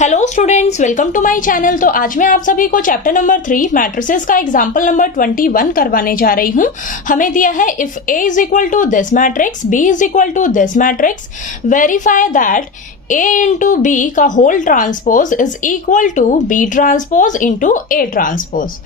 Hello students, welcome to my channel. तो आज मैं आप सभी को चैप्टर नंबर 3 मैट्रिसेस का एग्जांपल नंबर 21 करवाने जा रही हूँ। हमें दिया है if A is equal to this matrix, B is equal to this matrix, verify that A into B का whole transpose is equal to B transpose into A transpose.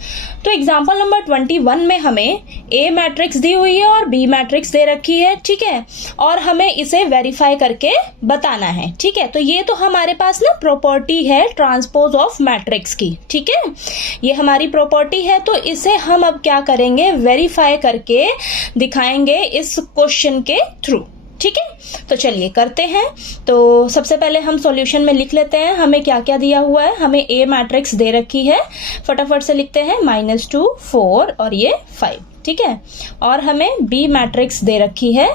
तो एग्जाम्पल नंबर 21 में हमें A मैट्रिक्स दी हुई है और B matrix दे रखी है, ठीक है, और हमें इसे वेरीफाई करके बताना है, ठीक है। तो ये तो हमारे पास ना प्रॉपर्टी है ट्रांसपोज ऑफ मैट्रिक्स की, ठीक है, ये हमारी प्रॉपर्टी है। तो इसे हम अब क्या करेंगे, वेरीफाई करके दिखाएंगे इस क्वेश्चन के थ्रू, ठीक है। तो चलिए करते हैं। तो सबसे पहले हम सॉल्यूशन में लिख लेते हैं हमें क्या क्या दिया हुआ है। हमें A मैट्रिक्स दे रखी है, फटाफट से लिखते हैं, -2 4 और ये 5, ठीक है। और हमें B मैट्रिक्स दे रखी है,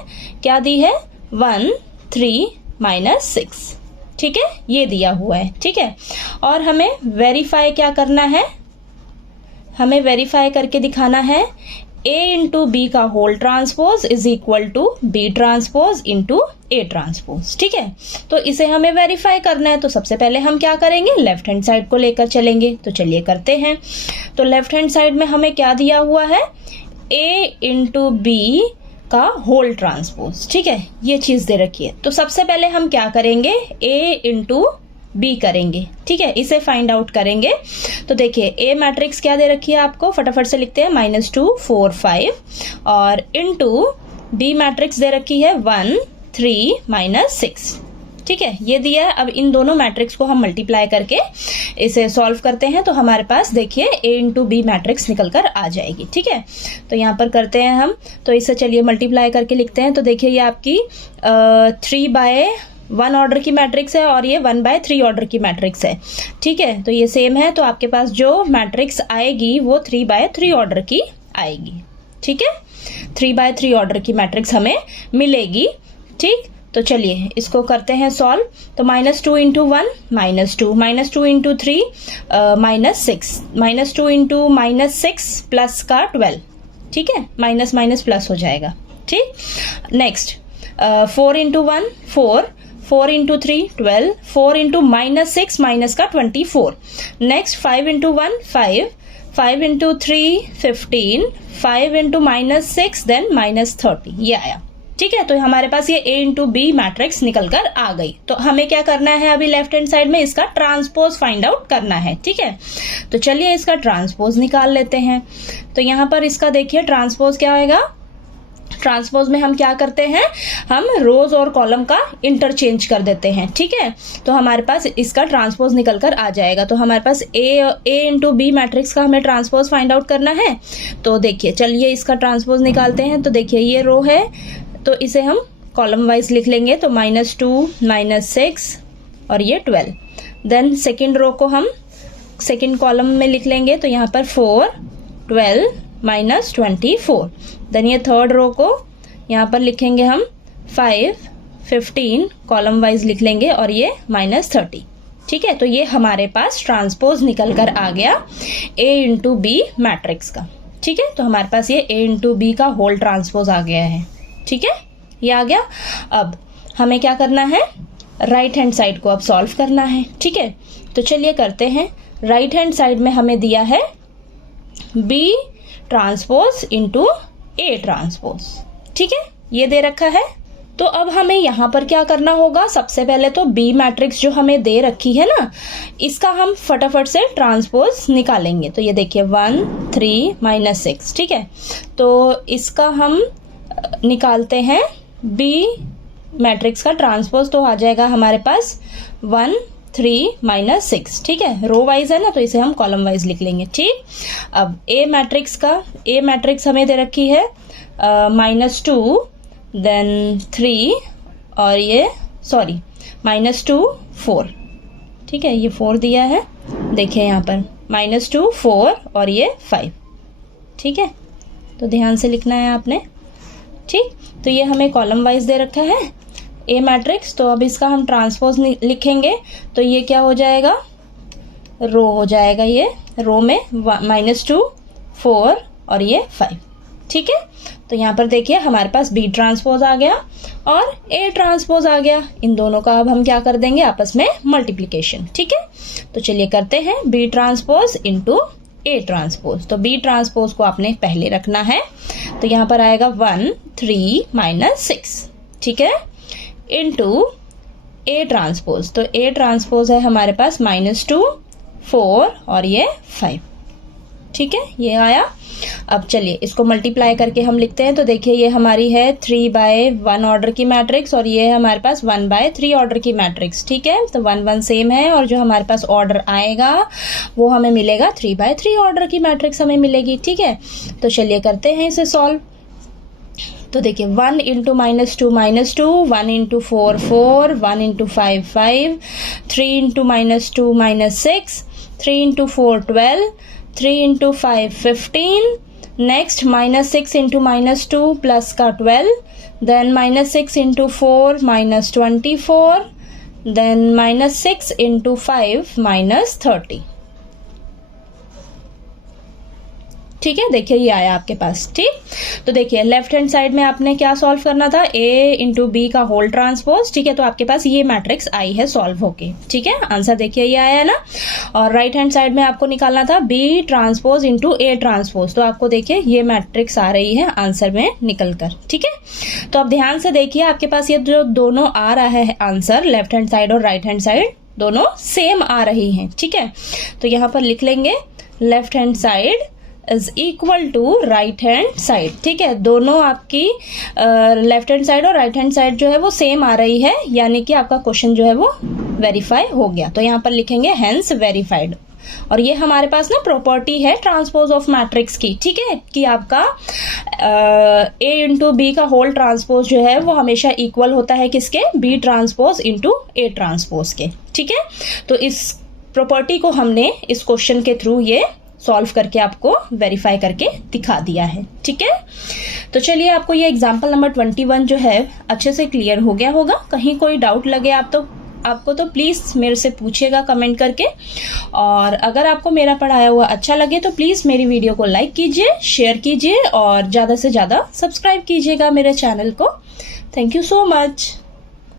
क्या दी है, 1 3 -6, ठीक है, ये दिया हुआ है, ठीक है। और हमें वेरीफाई क्या करना है, हमें वेरीफाई करके दिखाना है A इंटू बी का whole transpose is equal to B transpose into A transpose, ठीक है। तो इसे हमें वेरीफाई करना है। तो सबसे पहले हम क्या करेंगे, लेफ्ट हैंड साइड को लेकर चलेंगे। तो चलिए करते हैं। तो लेफ्ट हैंड साइड में हमें क्या दिया हुआ है, A इंटू बी का होल ट्रांसपोज, ठीक है, ये चीज दे रखी है। तो सबसे पहले हम क्या करेंगे, A इंटू बी करेंगे, ठीक है, इसे फाइंड आउट करेंगे। तो देखिए A मैट्रिक्स क्या दे रखी है आपको, फटाफट से लिखते हैं, -2 4 5 और इनटू B मैट्रिक्स दे रखी है 1 3 -6, ठीक है, ये दिया है। अब इन दोनों मैट्रिक्स को हम मल्टीप्लाई करके इसे सॉल्व करते हैं। तो हमारे पास देखिए A इंटू बी मैट्रिक्स निकल कर आ जाएगी, ठीक है। तो यहाँ पर करते हैं हम, तो इसे चलिए मल्टीप्लाई करके लिखते हैं। तो देखिए ये आपकी 3/1 ऑर्डर की मैट्रिक्स है और ये 1/3 ऑर्डर की मैट्रिक्स है, ठीक है। तो ये सेम है, तो आपके पास जो मैट्रिक्स आएगी वो 3/3 ऑर्डर की आएगी, ठीक है, 3/3 ऑर्डर की मैट्रिक्स हमें मिलेगी, ठीक। तो चलिए इसको करते हैं सॉल्व। तो -2 इंटू 1 -2, -2 इंटू 3 -6, -2 इंटू -6 प्लस का 12, ठीक है, माइनस माइनस प्लस हो जाएगा, ठीक। Next 4 into 1 4, 4 into 3 12, 4 into -6 minus का 24। Next 5 into 1 5, 5 into 3 15, 5 into -6 then -30, ये आया, ठीक है। तो हमारे पास ये A इंटू बी मैट्रिक्स निकल कर आ गई। तो हमें क्या करना है, अभी लेफ्ट हैंड साइड में इसका ट्रांसपोज फाइंड आउट करना है, ठीक है। तो चलिए इसका ट्रांसपोज निकाल लेते हैं। तो यहाँ पर इसका देखिए ट्रांसपोज क्या आएगा, ट्रांसपोज में हम क्या करते हैं, हम रोज और कॉलम का इंटरचेंज कर देते हैं, ठीक है। तो हमारे पास इसका ट्रांसपोज निकल कर आ जाएगा। तो हमारे पास A इंटू बी मैट्रिक्स का हमें ट्रांसपोज फाइंड आउट करना है। तो देखिए चलिए इसका ट्रांसपोज निकालते हैं। तो देखिए ये रो है, तो इसे हम कॉलम वाइज लिख लेंगे। तो -2 -6 और ये 12। देन सेकेंड रो को हम सेकेंड कॉलम में लिख लेंगे। तो यहाँ पर 4 12 -24। देन ये थर्ड रो को यहाँ पर लिखेंगे हम 5 15, कॉलम वाइज लिख लेंगे और ये -30, ठीक है। तो ये हमारे पास ट्रांसपोज निकल कर आ गया A इंटू बी मैट्रिक्स का, ठीक है। तो हमारे पास ये A इंटू बी का होल ट्रांसपोज आ गया है, ठीक है, ये आ गया। अब हमें क्या करना है, राइट हैंड साइड को अब सॉल्व करना है, ठीक है। तो चलिए करते हैं। राइट हैंड साइड में हमें दिया है B transpose into A transpose, ठीक है, ये दे रखा है। तो अब हमें यहाँ पर क्या करना होगा, सबसे पहले तो B मैट्रिक्स जो हमें दे रखी है ना, इसका हम फटाफट से ट्रांसपोज निकालेंगे। तो ये देखिए 1 3 -6, ठीक है। तो इसका हम निकालते हैं B मैट्रिक्स का ट्रांसपोज। तो आ जाएगा हमारे पास 1 3 -6, ठीक है, रो वाइज है ना, तो इसे हम कॉलम वाइज लिख लेंगे, ठीक। अब A मैट्रिक्स हमें दे रखी है -2 देन 3 और ये -2 4, ठीक है, ये 4 दिया है, देखिए यहाँ पर -2 4 और ये 5, ठीक है। तो ध्यान से लिखना है आपने, ठीक। तो ये हमें कॉलम वाइज दे रखा है A मैट्रिक्स। तो अब इसका हम ट्रांसपोज लिखेंगे। तो ये क्या हो जाएगा, रो हो जाएगा, ये रो में -2 4 और ये 5, ठीक है। तो यहाँ पर देखिए हमारे पास बी ट्रांसपोज आ गया और ए ट्रांसपोज आ गया। इन दोनों का अब हम क्या कर देंगे, आपस में मल्टीप्लिकेशन। ठीक है, तो चलिए करते हैं B transpose into A transpose. तो बी ट्रांसपोज को आपने पहले रखना है, तो यहाँ पर आएगा 1 3 -6, ठीक है, इंटू ए ट्रांसपोज। तो ए ट्रांसपोज है हमारे पास -2 4 और ये 5, ठीक है, ये आया। अब चलिए इसको मल्टीप्लाई करके हम लिखते हैं। तो देखिए ये हमारी है 3/1 ऑर्डर की मैट्रिक्स और ये है हमारे पास 1/3 ऑर्डर की मैट्रिक्स। ठीक है, तो 1 1 सेम है और जो हमारे पास ऑर्डर आएगा वो हमें मिलेगा 3/3 ऑर्डर की मैट्रिक्स हमें मिलेगी। ठीक है, तो चलिए करते हैं इसे सॉल्व। तो देखिए 1 into -2 -2, 1 into 4 4, 1 into 5 5, 3 into -2 -6, 3 into 4 12, 3 into 5 15, next -6 into -2 plus का 12, देन -6 इंटू 4 -24, देन -6 इंटू 5 -30। ठीक है, देखिए ये आया आपके पास। ठीक, तो देखिए लेफ्ट हैंड साइड में आपने क्या सॉल्व करना था, ए इंटू बी का होल ट्रांसपोज। ठीक है, तो आपके पास ये मैट्रिक्स आई है सॉल्व होके। ठीक है, आंसर देखिए ये आया है ना। और राइट हैंड साइड में आपको निकालना था B transpose into A transpose. तो आपको देखिए ये मैट्रिक्स आ रही है आंसर में निकल कर। ठीक है, तो अब ध्यान से देखिए आपके पास ये जो दोनों आ रहा है आंसर, लेफ्ट हैंड साइड और राइट हैंड साइड दोनों सेम आ रही हैं। ठीक है, तो यहाँ पर लिख लेंगे left hand side is equal to right hand side. ठीक है, दोनों आपकी लेफ्ट हैंड साइड और राइट हैंड साइड जो है वो सेम आ रही है, यानी कि आपका क्वेश्चन जो है वो वेरीफाई हो गया। तो यहाँ पर लिखेंगे हेंस वेरीफाइड। और ये हमारे पास ना प्रॉपर्टी है ट्रांसपोज ऑफ मैट्रिक्स की। ठीक है, कि आपका ए इंटू बी का होल ट्रांसपोज जो है वो हमेशा इक्वल होता है किसके, B transpose into A transpose के। ठीक है, तो इस प्रॉपर्टी को हमने इस क्वेश्चन के थ्रू ये सॉल्व करके आपको वेरीफाई करके दिखा दिया है। ठीक है, तो चलिए आपको ये एग्जांपल नंबर 21 जो है अच्छे से क्लियर हो गया होगा। कहीं कोई डाउट लगे आपको तो प्लीज़ मेरे से पूछिएगा कमेंट करके। और अगर आपको मेरा पढ़ाया हुआ अच्छा लगे तो प्लीज़ मेरी वीडियो को लाइक कीजिए, शेयर कीजिए और ज़्यादा से ज़्यादा सब्सक्राइब कीजिएगा मेरे चैनल को। Thank you so much.